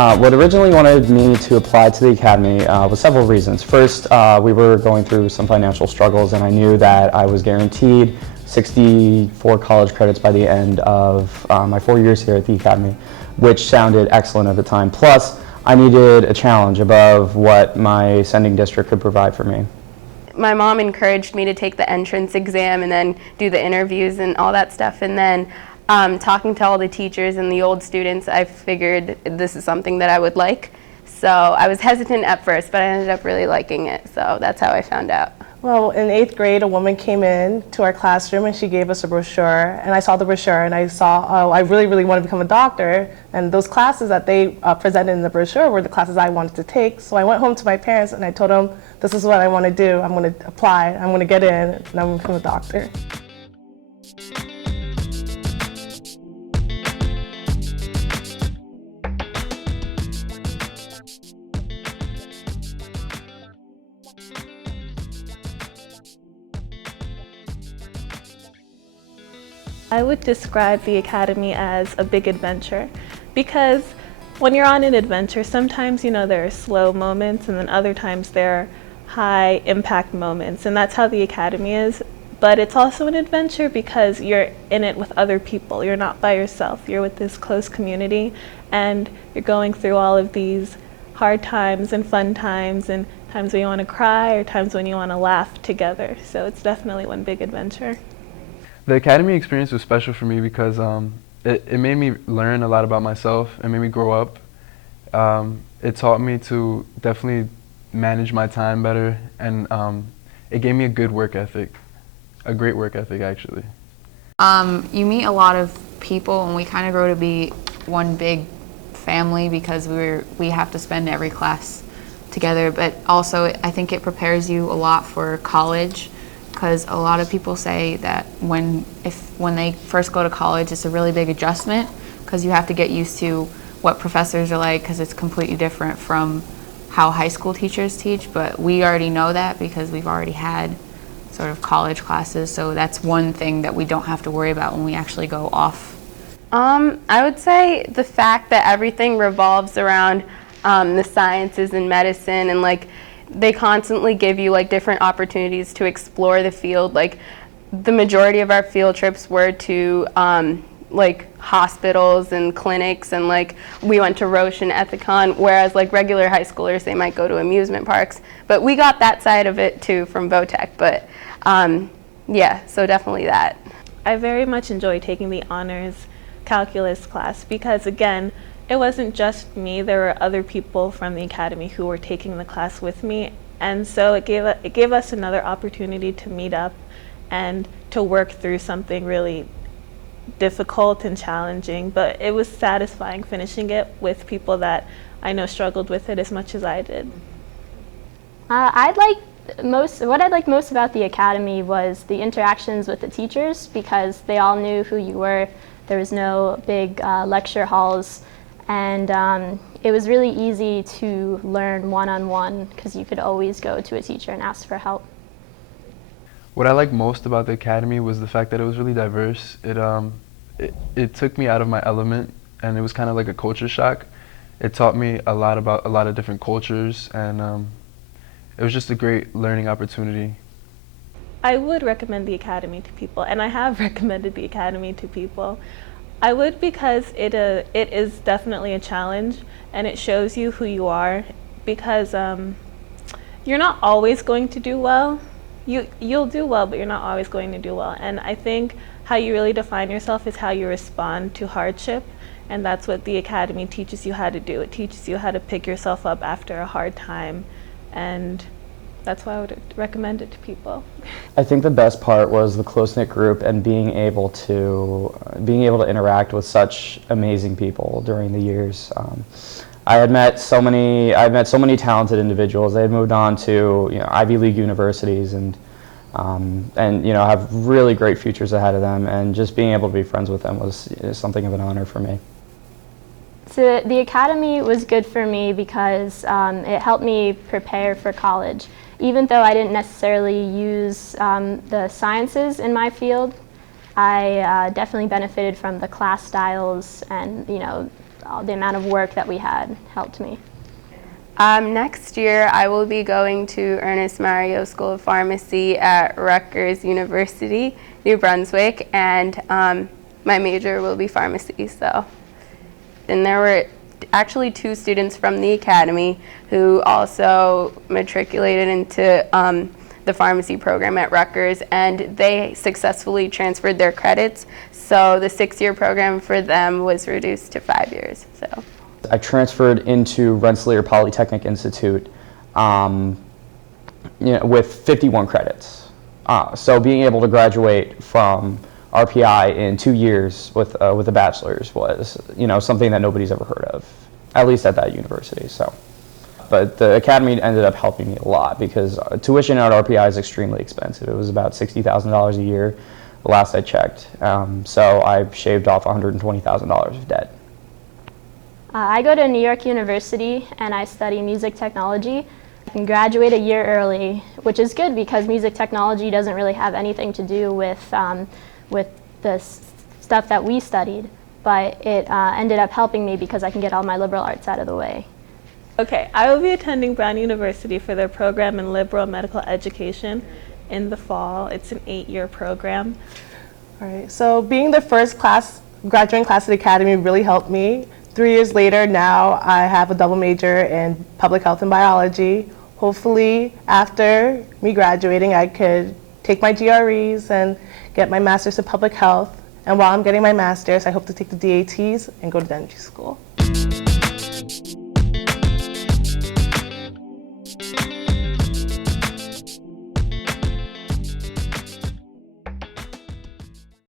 What originally wanted me to apply to the Academy was several reasons. First, we were going through some financial struggles, and I knew that I was guaranteed 64 college credits by the end of my 4 years here at the Academy, which sounded excellent at the time. Plus, I needed a challenge above what my sending district could provide for me. My mom encouraged me to take the entrance exam and then do the interviews and all that stuff, and then talking to all the teachers and the old students, I figured this is something that I would like. So I was hesitant at first, but I ended up really liking it, so that's how I found out. Well, in 8th grade, a woman came in to our classroom and she gave us a brochure, and I saw the brochure and I saw, oh, I really, really want to become a doctor, and those classes that they presented in the brochure were the classes I wanted to take. So I went home to my parents and I told them, this is what I want to do. I'm going to apply, I'm going to get in, and I'm going to become a doctor. I would describe the Academy as a big adventure, because when you're on an adventure, sometimes there are slow moments, and then other times there are high impact moments, and that's how the Academy is. But it's also an adventure because you're in it with other people. You're not by yourself. You're with this close community, and you're going through all of these hard times and fun times, and times when you want to cry or times when you want to laugh together. So it's definitely one big adventure. The Academy experience was special for me because it made me learn a lot about myself. It made me grow up. It taught me to definitely manage my time better, and it gave me a good work ethic, a great work ethic actually. You meet a lot of people, and we kind of grow to be one big family because we have to spend every class together, but also I think it prepares you a lot for college, because a lot of people say that when they first go to college, it's a really big adjustment because you have to get used to what professors are like, because it's completely different from how high school teachers teach. But we already know that because we've already had sort of college classes, so that's one thing that we don't have to worry about when we actually go off. I would say the fact that everything revolves around the sciences and medicine, and they constantly give you different opportunities to explore the field. The majority of our field trips were to hospitals and clinics, and we went to Roche and Ethicon, whereas regular high schoolers, they might go to amusement parks. But we got that side of it too from Votech, but yeah, so definitely that. I very much enjoy taking the honors calculus class because, again, it wasn't just me. There were other people from the Academy who were taking the class with me, and so it gave us another opportunity to meet up and to work through something really difficult and challenging, but it was satisfying finishing it with people that I know struggled with it as much as I did. What I liked most about the Academy was the interactions with the teachers, because they all knew who you were. There was no big lecture halls, and it was really easy to learn one-on-one because you could always go to a teacher and ask for help. What I liked most about the Academy was the fact that it was really diverse. It took me out of my element, and it was kind of like a culture shock. It taught me a lot about a lot of different cultures, and it was just a great learning opportunity. I would recommend the Academy to people, and I have recommended the Academy to people. I would because it is definitely a challenge, and it shows you who you are, because you're not always going to do well. You'll do well, but you're not always going to do well. And I think how you really define yourself is how you respond to hardship, and that's what the Academy teaches you how to do. It teaches you how to pick yourself up after a hard time, and that's why I would recommend it to people. I think the best part was the close-knit group and being able to interact with such amazing people during the years. I had met so many talented individuals. They had moved on to Ivy League universities and have really great futures ahead of them. And just being able to be friends with them was something of an honor for me. So the Academy was good for me because it helped me prepare for college. Even though I didn't necessarily use the sciences in my field, I definitely benefited from the class styles and the amount of work that we had helped me. Next year, I will be going to Ernest Mario School of Pharmacy at Rutgers University, New Brunswick, and my major will be pharmacy. So, and there were actually 2 students from the academy who also matriculated into the pharmacy program at Rutgers, and they successfully transferred their credits. So the 6-year program for them was reduced to 5 years. So. I transferred into Rensselaer Polytechnic Institute with 51 credits. So being able to graduate from RPI in 2 years with a bachelor's was something that nobody's ever heard of, at least at that university. So, but the academy ended up helping me a lot because tuition at RPI is extremely expensive. It was about $60,000 a year, the last I checked. So I shaved off $120,000 of debt. I go to New York University and I study music technology. I can graduate a year early, which is good because music technology doesn't really have anything to do with the stuff that we studied, but it ended up helping me because I can get all my liberal arts out of the way. Okay, I will be attending Brown University for their program in liberal medical education in the fall. It's an 8-year program. All right, so being the first graduating class at the academy really helped me. 3 years later, now I have a double major in public health and biology. Hopefully, after me graduating, I could take my GREs and get my master's in public health. And while I'm getting my master's, I hope to take the DATs and go to dentistry school.